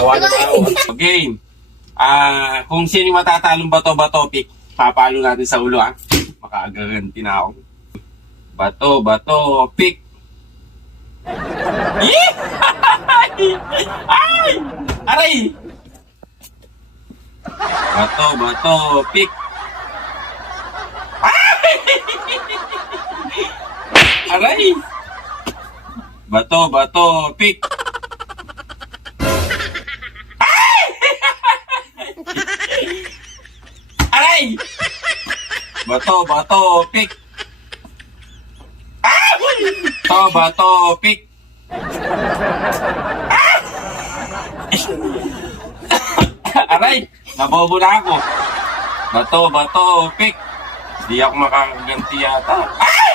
Kawawa na ako. Game. Kung sino yung matatalong bato-bato, pick. Papalo natin sa ulo, ha? Makagaganti na ako. Bato-bato, pick. Ay! Aray! Bato-bato, pick. Aray! Bato-bato, pick. Aray! Bato-bato, pick. Bato-bato, pick. Aray! Nabobo na ako. Bato-bato, pick. Di ako makakaganti yata. Ay!